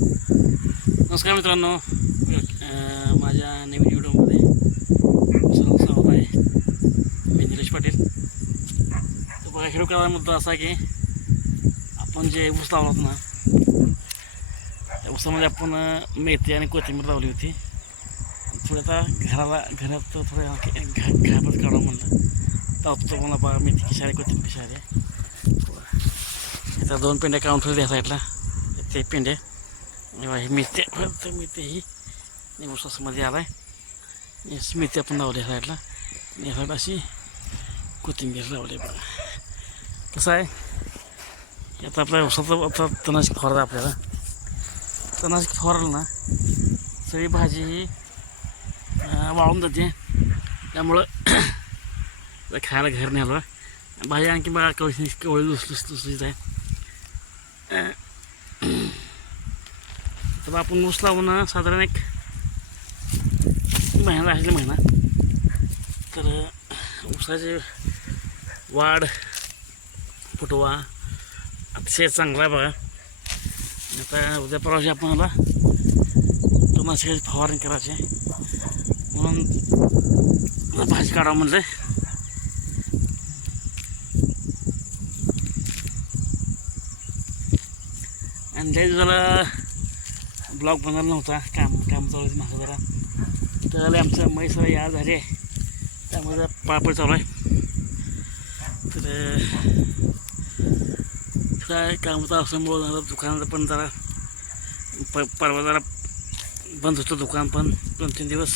नमस्कार मित्रांनो. माझ्या नवीन व्हिडिओमध्ये स्वागत आहे. मी निलेश पाटील. तर बघा हिरो करायला मुद्दा असा की आपण जे ऊस लावला होता ना त्या ऊसामध्ये आपण मेथी आणि कोथिंबीर लावली होती. थोडं आता घराला घरात थोडं घरात काढावं म्हणलं. तापतो तो मला बघा मेथी किशारे कोथिंबीर किशारे आहे. दोन पेंड्या काढून ठेवल्या त्या साईडला ते पेंड्या हे मेथी फक्त मेथी ही आला आहे मिरच्या पण लावल्या साईडला या साईडला अशी कोथिंबीर लावली बघा कसं आहे हे आता आपल्या उसाचं आता तणाशी आपल्याला तणाशी फवारलं ना सगळी भाजी ही वाळून जाते त्यामुळं खायला घर नाही आलं भाजी आणखी बघा कवळी कवळी दुसरीच दुसरीच आहे तर आपण ऊस लावून ना साधारण एक महिना असले महिना. तर ऊसाचे वाढ फुटवा अतिशय चांगला आहे बघा. आता उद्या परवाशी आपण मला तुम्हाला फवारणी करायची म्हणून भाजी काढावं म्हणलं आणि त्या दिवसाला ब्लॉग बनवला नव्हता. काम काम चालू आहे माझं जरा. तर आमचं म्हैस या झाली. आहे त्यामुळे पापड चालू आहे. तर काय कामचा असल्यामुळं जरा दुकानाचं पण जरा प परवा जरा बंद होतं दुकान पण दोन तीन दिवस.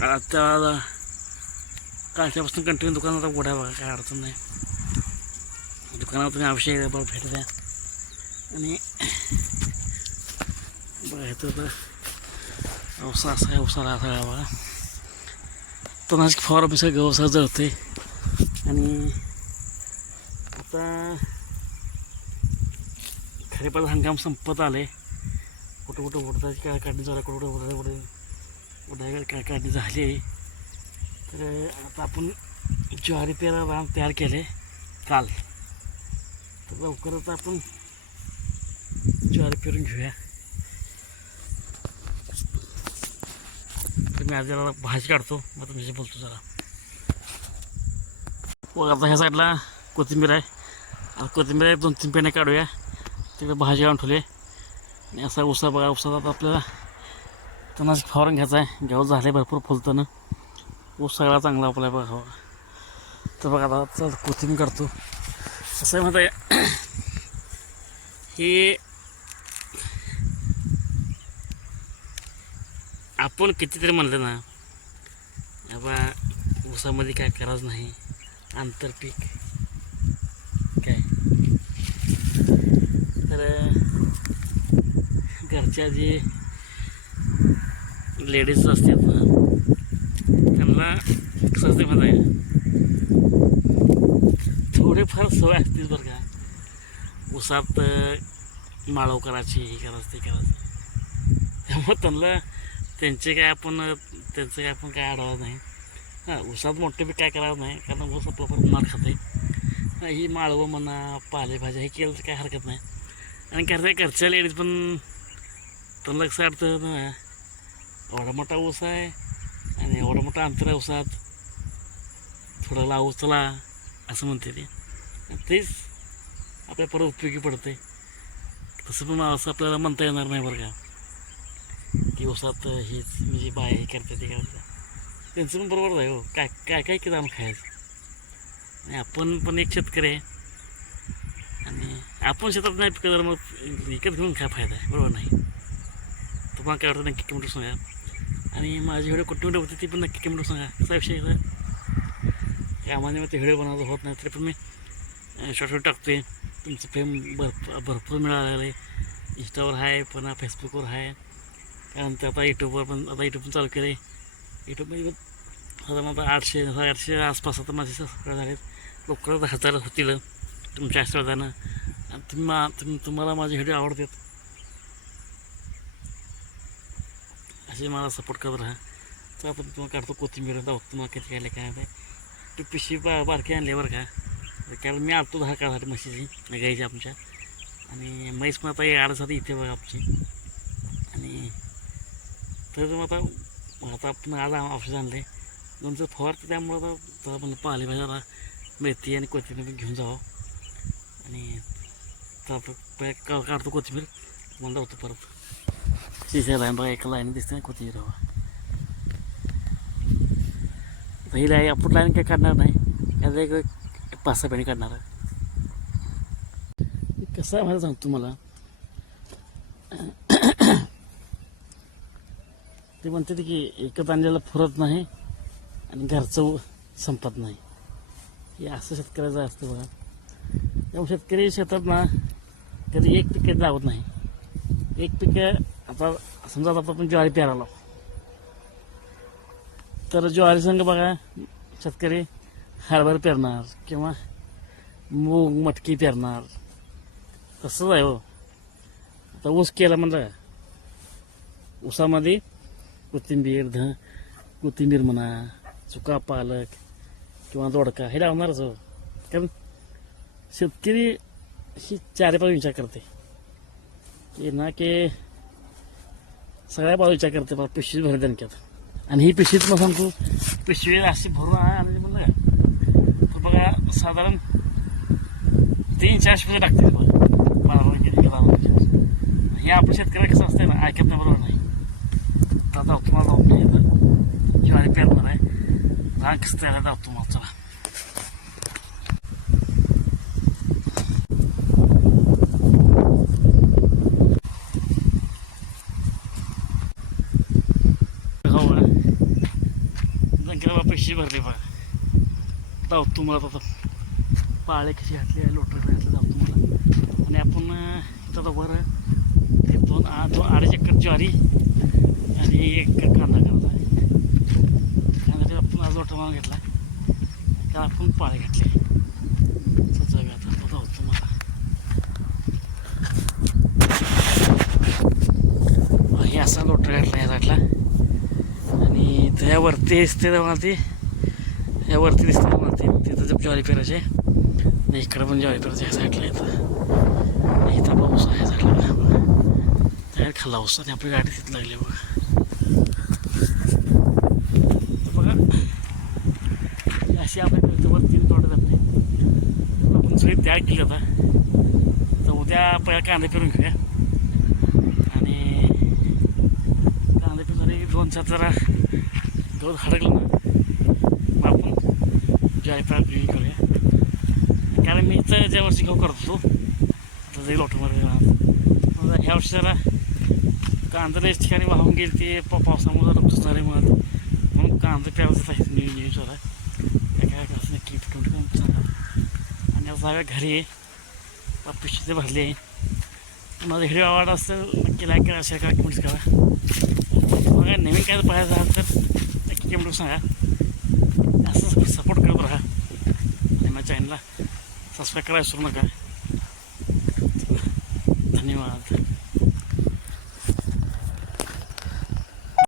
आता कालच्यापासून कंटिन्यू दुकानात उघडा बघा काय अडचण नाही. दुकानात तुम्ही आवश्यक भेट द्या. आणि बघा तर औसा असा आहे औसाला असा आहे बघा तणाच फवारा पिसा गवसा जळते आणि आता खरेपाचा हंगाम संपत आले कुठं कुठं उडतात काय काढणी झाला कुठं कुठं उडत कुठं कुठं काय काढणी झाली आहे तर आता आपण ज्वारी पेरा रान तयार केले काल तर लवकरच आपण ज्वारी पेरून घेऊया मी आज जरा भाजी काढतो. मग तुमच्याशी बोलतो जरा. बघा आता ह्या साईडला कोथिंबीर आहे. आता कोथिंबीर आहे दोन तीन पेण्या काढूया. तिकडे भाजी काढून ठेवली. आणि असा उसा बघा उसात आता आपल्याला त्यांना फवारून घ्यायचा आहे. घ्यावं झाले भरपूर फुलतं ऊस सगळा चांगला आपला बघा. हवा तर बघा आता चल कोथिंबीर काढतो. असं आहे म्हणता हे आपण कितीतरी म्हणलं ना बाबा ऊसामध्ये काय करायचं नाही आंतरपीक काय? तर घरच्या जे लेडीज असतात ना त्यांना कसं असते थोडेफार सवय असतील बरं का. उसात माळव करायची हे करायचं ते करायचं. त्यामुळे त्यांना त्यांचे काय आपण त्यांचं काय आपण काय आढळत नाही. हां ऊसात मोठे बी काय करावं नाही कारण ऊस आपला परत मार खाते ही माळवं म्हणा पालेभाज्या हे केलं तर काय हरकत नाही. आणि घरच्या घरच्या लेडीज पण तर लक्ष अडतं ना. एवढा मोठा ऊस आहे आणि एवढा मोठा अंतर आहे ऊसात. थोडा लाव चला असं म्हणते ते. तेच आपल्या परत उपयोगी पडते तसं पण असं आपल्याला म्हणता येणार नाही बरं का. दिवसात हेच म्हणजे बाय हे करतात ते करतात. त्यांचं पण बरोबर आहे हो. काय काय काय किती आम्ही खायचं? आणि आपण पण एक शेतकरी आहे. आणि आपण शेतात नाही पिकत मग विकत घेऊन काय फायदा आहे? बरोबर नाही. तुम्हाला काय वाटतं नक्की कमेंट सांगा. आणि माझी व्हिडिओ कुठे व्हिडिओ होती ती पण नक्की कमेंट सांगा. असा विषय आहे. कामाने मग ते व्हिडिओ बनवतो होत नाही तरी पण मी शॉर्ट शॉर्ट आहे तुमचं फेम भरपूर भरपूर मिळालेलं आहे. इंस्टावर आहे पुन्हा फेसबुकवर आहे त्यानंतर आता युट्यूबवर पण आता युट्यूब पण चालू केलं आहे यूट्यूबमध्ये पण साधारण आता आठशे आठशे आसपास आता माझे सबस्क्राईब झालेत. लवकरच हजार होतील तुमच्या आशीर्वादानं. आणि तुम्ही मा तुम तुम्हाला माझे व्हिडिओ आवडतात. असे मला सपोर्ट करत राहा. तर आपण तुम्हाला काढतो कोथिंबीर. दाखवतो तुम्हाला किती काय काय नाही. तू पिशवी बा बारकी आणली बरं का. कारण मी आलतो दहा काळासाठी म्हशीची गाईची आमच्या. आणि म्हैस पण आता आडसाठी इथे बघा आमची. आणि तर मग आता आता आपण आज औषध आणले. फवार फवारतं त्यामुळं आता जरा म्हणलं पालेभाज्या मेथी आणि कोथिंबीर पण घेऊन जावं. आणि तर आता का काढतो कोथिंबीर मला जातो परत. शिशा लाईन बघा एका लाईन दिसते ना कोथिंबीर हवा. ही लाईन आपण लाईन काय काढणार नाही. त्याला एक पाच सहा पाणी काढणार आहे. कसं आहे मला सांगतो तुम्हाला? ते म्हणते की एकच आणलेलं फुरत नाही आणि घरचं संपत नाही. हे असं शेतकऱ्याचं असतं बघा. त्यामुळे शेतकरी शेतात ना कधी एक पिकं लावत नाही. एक पिकं आता समजा आता आपण ज्वारी पेरालो तर ज्वारी संघ बघा शेतकरी हरभर पेरणार किंवा मूग मटकी पेरणार. तसंच आहे हो. आता ऊस केला म्हणलं ऊसामध्ये कोथिंबीर ध कोथिंबीर म्हणा चुका पालक किंवा दोडका हे लावणारच हो. कारण शेतकरी ही चारे बाजू विचार करते. की ना की सगळ्या बाजू विचार करते बाबा पिशवी भरते दणक्यात. आणि ही पिशवीत मग सांगतो पिशवी अशी भरून आणि म्हणलं तर बघा साधारण तीन चारशे रुपये लागतील बघा. बारा हे आपण शेतकऱ्याला कसं असतं ना ऐकत नाही बरोबर नाही. तर आता तुम्हाला जाऊन मी इथं ज्वारी पेरणार आहे धान कसं तयार जाऊ तुम्हाला चला हो पैसे भरले बघा जाऊ तुम्हाला आता पाळे कशी घातले आहे लोटर घातले जाऊ तुम्हाला आणि आपण इथं आता वर दोन आ- दोन अडीच एकर ज्वारी आणि एक कांदा करत आहे. कांदा आपण आज मारून घेतला. त्याला आपण पाळे घातले तर आता तुम्हाला हे असा लोटर घातला या साईडला. आणि त्यावरती दिसते तेव्हा ती. यावरती दिसते तेव्हा ती. तिथं जप ज्वारी पेरायचे आणि इकडं पण ज्वारी पेरायचे ह्या साईडला येतं इथं पाऊस आहे साईडला. त्या खाल्ला उसा आणि आपली गाडी तिथं लागली बघा तर बघा अशी आपल्या वरती तोडत आपली आपण सगळी तर उद्या पहिला कांदे पेरून घेऊया. आणि कांदे पिऊन दोन चार जरा गवत हडकलं ना मग आपण ज्वारी पाक करूया. कारण मी इथं ज्या वर्षी गहू करत होतो आता जाईल ऑटोमध्ये ह्या वर्षी जरा कांदा लयच ठिकाणी वाहून गेली ते पा पावसामुळे जरा झाले मग म्हणून कांदा प्यायचं आहे न्यूज न्यूज झाला काय काय कसं नक्की टिकून टिकून सांगा आणि आता जाव्या घरी पिशवी ते भरले माझा व्हिडिओ आवडला असेल नक्की लाईक करा शेअर करा कमेंट्स करा. बघा नवीन काय पाहायचं असेल तर नक्की कमेंट सांगा. असं सपोर्ट करत राहा. आणि माझ्या चॅनलला सबस्क्राईब करायला विसरू नका.